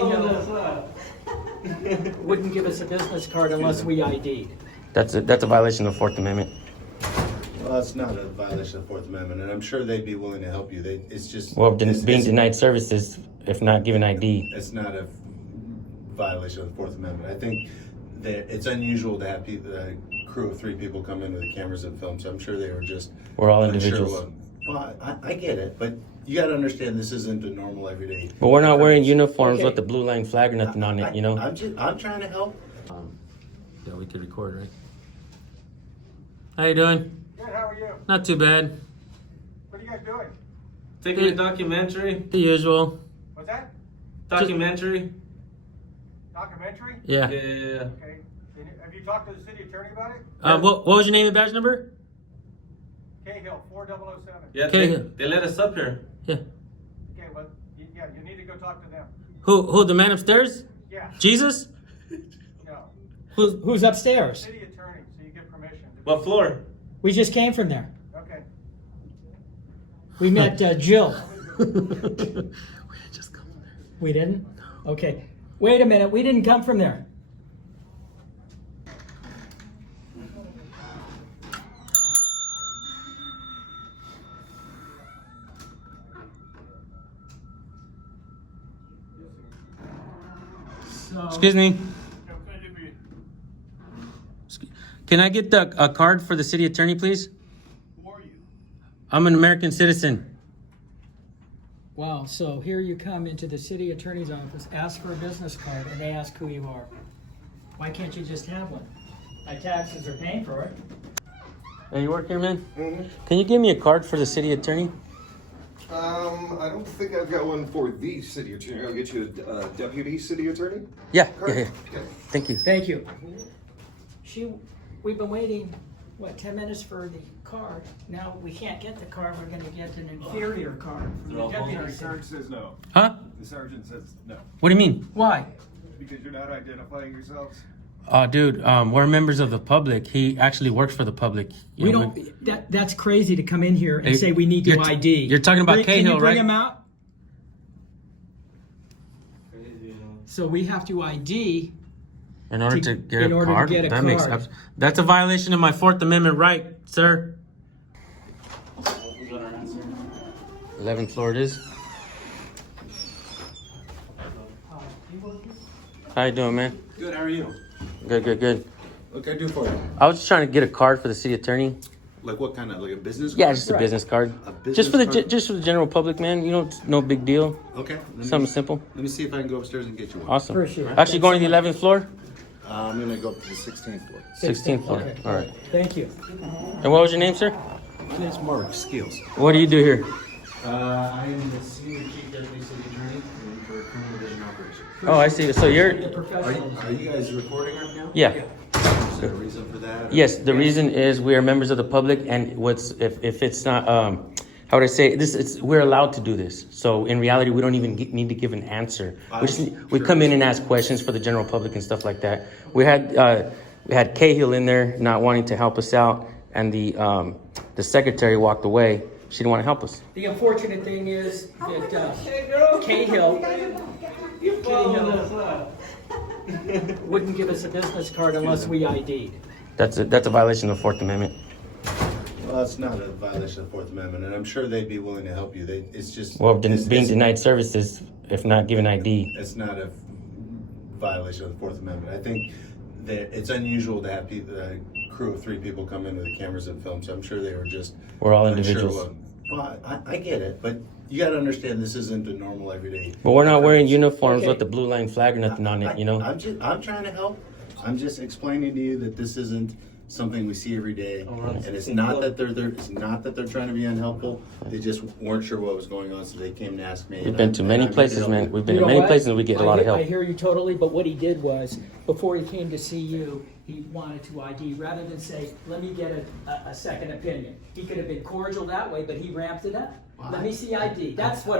Cahill wouldn't give us a business card unless we ID'd. That's a violation of the Fourth Amendment. Well, it's not a violation of the Fourth Amendment, and I'm sure they'd be willing to help you. It's just Being denied services if not given ID. It's not a violation of the Fourth Amendment. I think that it's unusual to have people, a crew of 3 people come in with the cameras and film. So I'm sure they were just. We're all unsure individuals. Well, I get it, but you got to understand this isn't a normal everyday. But we're not wearing uniforms Okay. with the blue line flag or nothing on it, you know? I'm trying to help. Yeah, we could record, right? How you doing? Good, how are you? Not too bad. What are you guys doing? Taking a documentary. The usual. What's that? Documentary. Documentary? Yeah. Yeah. Okay. Have you talked to the city attorney about it? What was your name and badge number? Cahill, 4007. Yeah. Okay. They let us up here. Yeah. Okay, well, yeah, you need to go talk to them. Who? The man upstairs? Yeah, Jesus? no. Who's upstairs? City attorney, so you get permission. What floor? We just came from there. Okay. We met Jill. Just come there. We didn't? Okay. Wait a minute. We didn't come from there. So, Excuse me. Can I get a card for the city attorney, please? Who are you? I'm an American citizen. wow. So here you come into the city attorney's office, ask for a business card, and they ask who you are. Why can't you just have one? My taxes are paying for it. Hey, you work here, man? Can you give me a card for the city attorney? I don't think I've got one for the city attorney. I'll get you a deputy city attorney. Yeah. Card? Yeah. Okay. Thank you. Thank you. We've been waiting, 10 minutes for the card. Now we can't get the card, we're gonna get an inferior card from the deputy. The sergeant says no. Huh? The sergeant says no. What do you mean? Why? Because you're not identifying yourselves. Dude, we're members of the public. He actually works for the public. You We know, don't, that's crazy to come in here and Hey, say we need to you're t- ID. you're talking about Can you Cahill, bring right? him out? So we have to ID. In order to- to get in a order to card? get a That makes card. that's a violation of my Fourth Amendment right, sir. 11th floor it is. How you doing, man? Good. How are you? Good. What can I do for you? I was just trying to get a card for the city attorney. Like what kind of, like a business? Yeah, card? just a business card. A business Just for the card? just for the general public, man. You know, it's no big deal. Okay. Something simple. Let me see if I can go upstairs and get you one. Awesome. Appreciate it. Actually, going to the 11th floor, I'm gonna go up to the 16th floor. 16th floor. Okay. All right. Thank you. And what was your name, sir? My name's Mark Skills. What do you do here? I am the senior chief deputy city attorney for criminal division operations. Oh, I see. So you're The professionals. Are you guys recording right now? yeah. Is there a reason for that? or- Yes, the reason is we are members of the public, and if it's not how would I say this? We're allowed to do this. So in reality, we don't even need to give an answer. We come in and ask questions for the general public and stuff like that. We had Cahill in there not wanting to help us out, and the secretary walked away. She didn't want to help us. The unfortunate thing is that Cahill wouldn't give us a business card unless we ID'd. That's a violation of the Fourth Amendment. Well, it's not a violation of the Fourth Amendment, and I'm sure they'd be willing to help you. It's just. Being denied services if not given ID. It's not a violation of the Fourth Amendment. I think that it's unusual to have people, a crew of 3 people come in with the cameras and film. So I'm sure they were just. We're all unsure individuals. Well, I get it, but you got to understand this isn't a normal everyday. But we're not wearing uniforms Okay. with the blue line flag or nothing on it, you know? I'm trying to help. I'm just explaining to you that this isn't something we see every day, and it's not that it's not that they're trying to be unhelpful. They just weren't sure what was going on, so they came to ask me. We've been to many places, man. We've been You to know many what? places and we get a lot of I help. hear you totally, but what he did was, before he came to see you, he wanted to ID, rather than say, let me get a second opinion. He could have been cordial that way, but he ramped it up. Let me see ID. That's what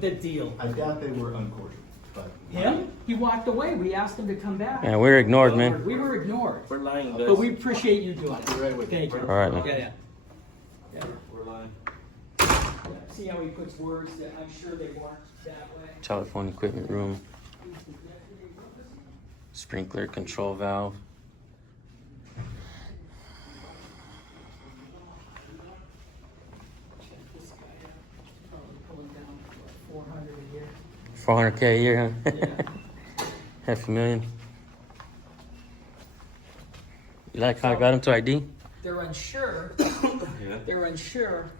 the deal. I doubt they were uncordial, but Him? He walked away. We asked him to come back. Yeah, we're ignored, man. We were ignored. We're lying, But we appreciate you doing it. right with you. Thank you. All right, man. Yeah. We're lying. See how he puts words that I'm sure they weren't that way. Telephone equipment room. Sprinkler control valve. Check this guy out. Probably pulling down, what, 400 a year. 400K a year, huh? Yeah. $500,000. You like how I got him to ID? They're unsure. Yeah. They're unsure.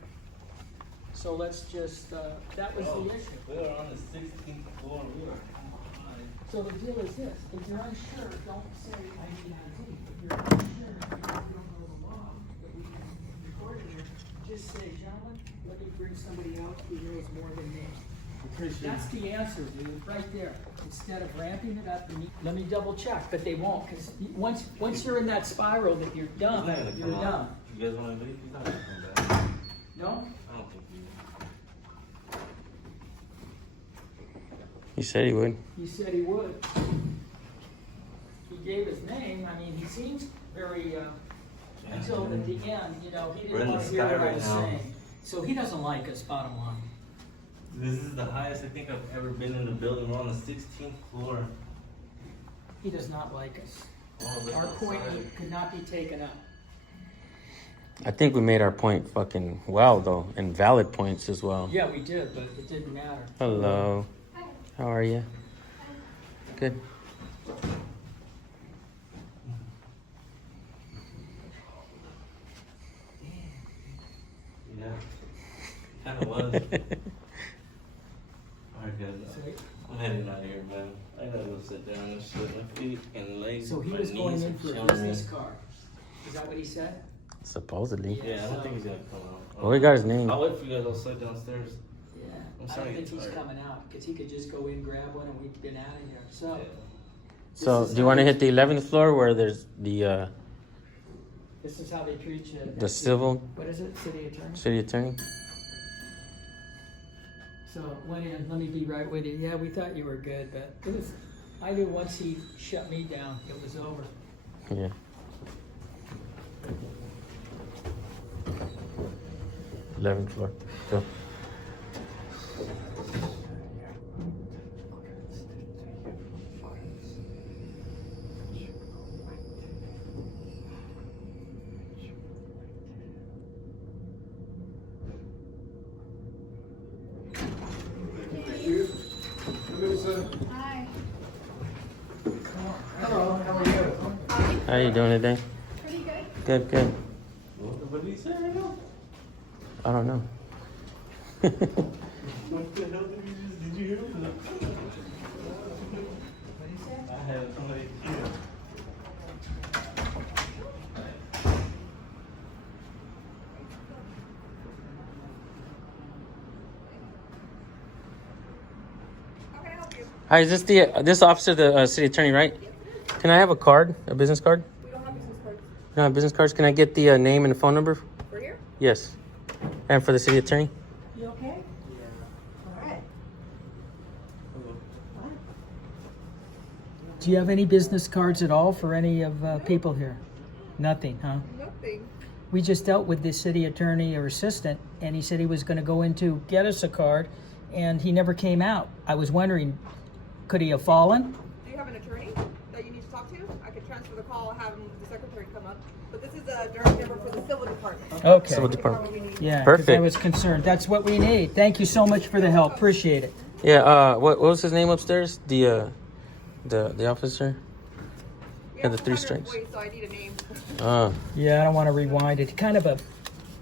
So let's just, that was the issue. We are on the 16th floor. We are high. So the deal is this, if you're unsure, don't say I need ID. If you're unsure, if you don't know the law, that we can record it here, just say, gentlemen, let me bring somebody else who knows more than me. That's the answer, dude, right there. Instead of ramping it up, let me double check, but they won't, because once you're in that spiral that you're He's done, not gonna you're come done. out. You guys want to leave? He's not gonna come back. No? I don't think he He said he would. He said he would. He gave his name, I mean, he seems very, until at the end, you know, he We're didn't in want the to hear sky what I right was now. saying. So he doesn't like us, bottom line. This is the highest I think I've ever been in the building. We're on the 16th floor. He does not like us. Oh, look Our point outside. could not be taken up. I think we made our point fucking well, though, and valid points as well. Yeah, we did, but it didn't matter. Hello. How are you? Good. Yeah. Kind of was. Alright, guys. So, I'm heading out of here, man. I gotta go sit down and shit. My feet and legs. so he my was going knees in are for a killing business me. card. Is that what he said? Supposedly. Yeah, I don't think he's gonna come out. Well, we got his name. I'll wait for you guys. I'll sit downstairs. Yeah. I'm I don't sorry think you're he's tired. coming out, because he could just go in, grab one, and we'd been out of here. So, Yeah. So, this is do you how want to they- hit the 11th floor where there's the This is how they treat you. the civil What is it, city attorney? city attorney? So went in, let me be right with you. Yeah, we thought you were good, but it was, I knew once he shut me down, it was over. Yeah. Eleventh floor. Go. Hi. Hello, how are you? How you doing today? Pretty good. Good, good. What did he say right now? I don't know. What the hell did you hear him? I have no idea. How can I help you? Hi, is this this officer, the city attorney, right? Can I have a card, a business card? We don't have business cards. You don't have business cards? Can I get the name and phone number? We're here. Yes. And for the city attorney? You okay? All right. Do you have any business cards at all for any of people here? Nothing, huh? Nothing. We just dealt with the city attorney or assistant, and he said he was going to go in to get us a card, and he never came out. I was wondering, could he have fallen? Do you have an attorney that you need to talk to? I could transfer the call, have the secretary come up. But this is a direct number for the civil department. Okay. Civil department. We need. Yeah, 'cause I Perfect. was concerned. That's what we need. Thank you so much for the help. Appreciate it. Yeah, what was his name upstairs? The officer? We And have the three 100 strikes. employees, so I need a name. Yeah, I don't want to rewind it. Kind of a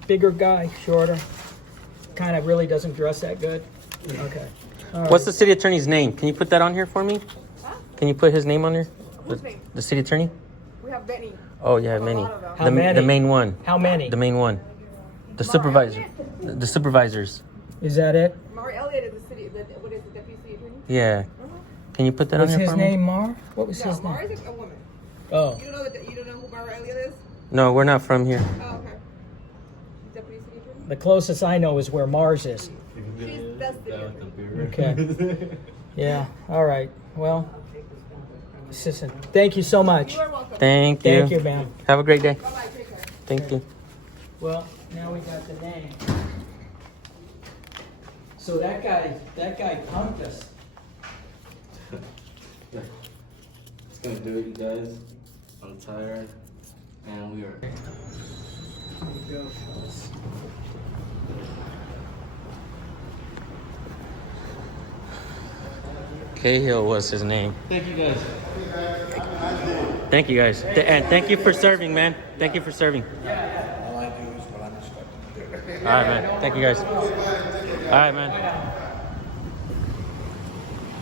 bigger guy, shorter. Kind of really doesn't dress that good. Okay. All right. What's the city attorney's name? Can you put that on here for me? Huh? Can you put his name on here? Whose name? The city attorney? We have Benny. Oh, yeah, A many. lot of them. How The many? main one. How many? The main one. The supervisor. The supervisors. Is that it? Mara Elliott is the city. What is the deputy city attorney? Yeah. Can you put that What's on here his for me? name, Mar? What was No, his Mara name? is a woman. Oh. You don't know who Mara Elliott is? No, we're not from here. Oh, okay. Deputy city attorney. The closest I know is where Mars is. That's the difference. Okay. Yeah. All right. Well, assistant. Thank you so much. You are welcome. Thank you. Thank you, ma'am. Have a great day. Bye-bye. Take care. Thank you. Well, now we got the name. So that guy punked us. It's gonna do it, you guys. I'm tired, and we are. Cahill was his name. Thank you guys. Thank you guys. And thank you for serving, man. Thank you for serving. All I do is what I'm expected to do. All right, man. Thank you guys. All right, man.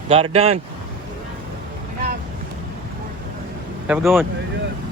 Got it done. Have a good one.